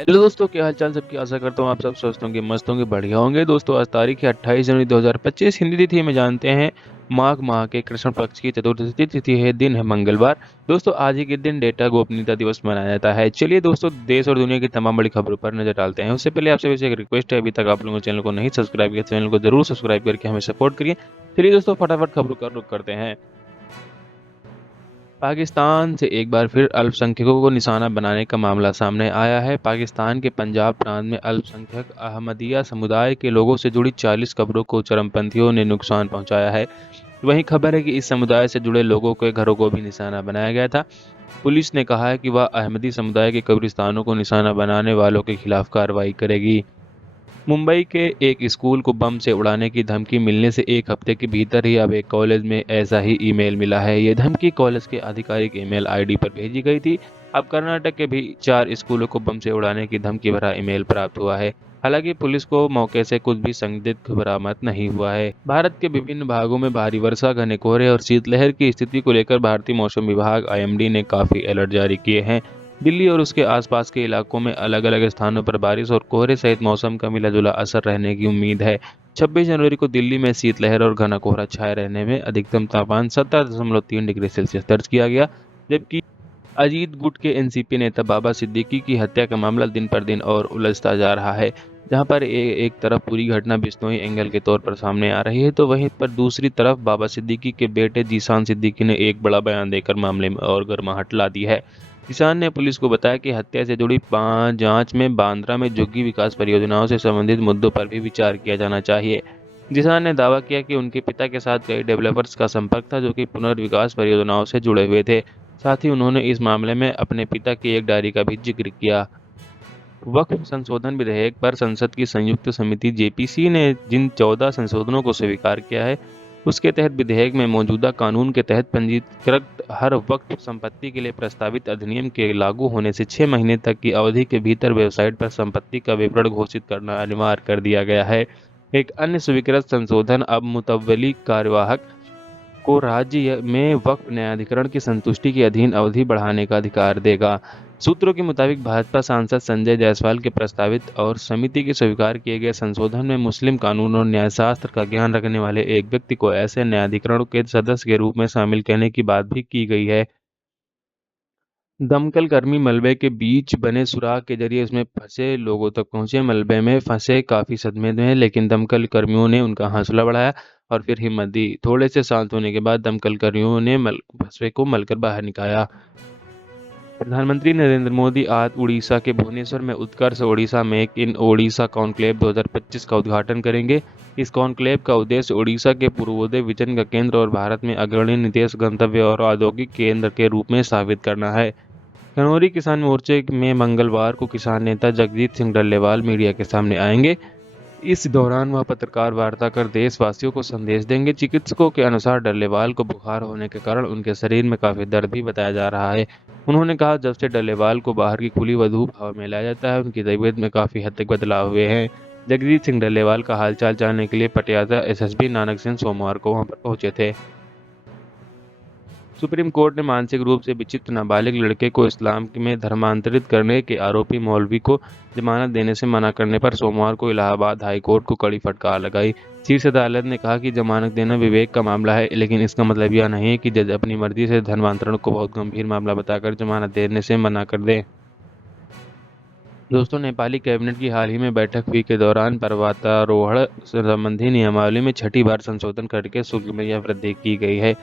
Hello दोस्तों, क्या हाल चाल सबकी। आशा करता हूँ आप सब स्वस्थ होंगे, मस्त होंगे, बढ़िया होंगे। दोस्तों आज तारीख है 28 जनवरी 2025। हिंदी तिथि में जानते हैं माघ माह के कृष्ण पक्ष की चतुर्थी तिथि है, दिन है मंगलवार। दोस्तों आज ही के दिन डेटा गोपनीयता दिवस मनाया जाता है। चलिए दोस्तों, देश और दुनिया की तमाम बड़ी खबरों पर नजर डालते हैं। उससे पहले आपसे वैसे एक रिक्वेस्ट है, अभी तक आप लोगों ने चैनल को नहीं सब्सक्राइब किया, चैनल को जरूर सब्सक्राइब करके हमें सपोर्ट करिए। चलिए दोस्तों, फटाफट खबरों का रुख करते हैं। पाकिस्तान से एक बार फिर अल्पसंख्यकों को निशाना बनाने का मामला सामने आया है। पाकिस्तान के पंजाब प्रांत में अल्पसंख्यक अहमदिया समुदाय के लोगों से जुड़ी 40 कब्रों को चरमपंथियों ने नुकसान पहुंचाया है। वहीं खबर है कि इस समुदाय से जुड़े लोगों के घरों को भी निशाना बनाया गया था। पुलिस ने कहा है कि वह अहमदी समुदाय के कब्रिस्तानों को निशाना बनाने वालों के खिलाफ कार्रवाई करेगी। मुंबई के एक स्कूल को बम से उड़ाने की धमकी मिलने से एक हफ्ते के भीतर ही अब एक कॉलेज में ऐसा ही ईमेल मिला है। ये धमकी कॉलेज के आधिकारिक ईमेल आईडी पर भेजी गई थी। अब कर्नाटक के भी 4 स्कूलों को बम से उड़ाने की धमकी भरा ईमेल प्राप्त हुआ है। हालांकि पुलिस को मौके से कुछ भी संदिग्ध बरामद नहीं हुआ है। भारत के विभिन्न भागों में भारी वर्षा, घने कोहरे और शीतलहर की स्थिति को लेकर भारतीय मौसम विभाग आईएमडी ने काफी अलर्ट जारी किए हैं। दिल्ली और उसके आसपास के इलाकों में अलग अलग स्थानों पर बारिश और कोहरे सहित मौसम का मिला-जुला असर रहने की उम्मीद है। 26 जनवरी को दिल्ली में शीतलहर और घना कोहरा छाए रहने में अधिकतम तापमान 17.3 डिग्री सेल्सियस दर्ज किया गया। जबकि अजीत गुट के एनसीपी नेता बाबा सिद्दीकी की हत्या का मामला दिन पर दिन और उलझता जा रहा है। जहां पर एक तरफ पूरी घटना बिश्नोई एंगल के तौर पर सामने आ रही है, तो वहीं पर दूसरी तरफ बाबा सिद्दीकी के बेटे जीशान सिद्दीकी ने एक बड़ा बयान देकर मामले में और गर्माहट ला दी है। किसान ने पुलिस को बताया कि हत्या से जुड़ी जांच में बांद्रा में झुग्गी विकास परियोजनाओं से संबंधित मुद्दों पर भी विचार किया जाना चाहिए। किसान ने दावा किया कि उनके पिता के साथ कई डेवलपर्स का संपर्क था जो कि पुनर्विकास परियोजनाओं से जुड़े हुए थे। साथ ही उन्होंने इस मामले में अपने पिता की एक डायरी का भी जिक्र किया। वक्फ संशोधन विधेयक पर संसद की संयुक्त समिति जेपीसी ने जिन 14 संशोधनों को स्वीकार किया है, उसके तहत विधेयक में मौजूदा कानून के तहत पंजीकृत हर वक्फ संपत्ति के लिए प्रस्तावित अधिनियम के लागू होने से 6 महीने तक की अवधि के भीतर वेबसाइट पर संपत्ति का विवरण घोषित करना अनिवार्य कर दिया गया है। एक अन्य स्वीकृत संशोधन अब मुतव्वली कार्यवाहक को राज्य में वक्फ न्यायाधिकरण की संतुष्टि के अधीन अवधि बढ़ाने का अधिकार देगा। सूत्रों के मुताबिक भाजपा सांसद संजय जायसवाल के प्रस्तावित और समिति के स्वीकार किए गए संशोधन में मुस्लिम कानून और न्यायशास्त्र का ज्ञान रखने वाले एक व्यक्ति को ऐसे न्यायाधिकरण के सदस्य के रूप में शामिल करने की बात भी की गई है। दमकल कर्मी मलबे के बीच बने सुराख के जरिए उसमें फंसे लोगों तक पहुंचे। मलबे में फंसे काफी सदमे में, लेकिन दमकल कर्मियों ने उनका हौसला बढ़ाया और फिर हिम्मत दी। थोड़े से शांत होने के बाद दमकल कर्मियों ने फंसे को मलकर बाहर निकाला। प्रधानमंत्री नरेंद्र मोदी आज उड़ीसा के भुवनेश्वर में Utkarsh Odisha make in Odisha conclave 2025 का उद्घाटन करेंगे। इस कॉन्क्लेव का उद्देश्य ओडिशा के पूर्वोदय विजन का केंद्र और भारत में अग्रणी निवेश गंतव्य और औद्योगिक केंद्र के रूप में स्थापित करना है। खनौरी किसान मोर्चे में मंगलवार को किसान नेता जगजीत सिंह डल्लेवाल मीडिया के सामने आएंगे। इस दौरान वह पत्रकार वार्ता कर देशवासियों को संदेश देंगे। चिकित्सकों के अनुसार डल्लेवाल को बुखार होने के कारण उनके शरीर में काफी दर्द भी बताया जा रहा है। उन्होंने कहा, जब से डल्लेवाल को बाहर की खुली व धूप हवा में लाया जाता है, उनकी तबीयत में काफी हद तक बदलाव हुए हैं। जगजीत सिंह डल्लेवाल का हालचाल जानने के लिए पटियाला एसएसपी नानक सिंह सोमवार को वहां पर पहुंचे थे। सुप्रीम कोर्ट ने मानसिक रूप से विक्षिप्त नाबालिग लड़के को इस्लाम में धर्मांतरित करने के आरोपी मौलवी को जमानत देने से मना करने पर सोमवार को इलाहाबाद हाई कोर्ट को कड़ी फटकार लगाई। शीर्ष अदालत ने कहा कि जमानत देना विवेक का मामला है, लेकिन इसका मतलब यह नहीं है कि जज अपनी मर्जी से धर्मांतरण को बहुत गंभीर मामला बताकर जमानत देने से मना कर दे। दोस्तों, नेपाली कैबिनेट की हाल ही में बैठक हुई के दौरान पर्वतारोहण संबंधी नियमावली में 6ठी बार संशोधन करके शुल्क में यह वृद्धि की गई है।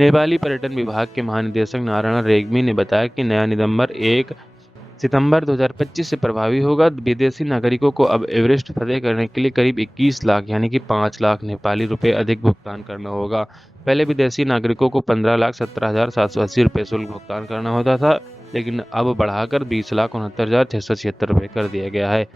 नेपाली पर्यटन विभाग के महानिदेशक नारायण रेग्मी ने बताया कि नया निबंधन 1 सितंबर 2025 से प्रभावी होगा। विदेशी नागरिकों को अब एवरेस्ट फतेह करने के लिए करीब 21 लाख यानी कि 5 लाख नेपाली रुपए अधिक भुगतान करना होगा। पहले विदेशी नागरिकों को 15,17,780 रुपये शुल्क भुगतान करना होता था, लेकिन अब बढ़ाकर 20,69,676 रुपये कर दिया गया है।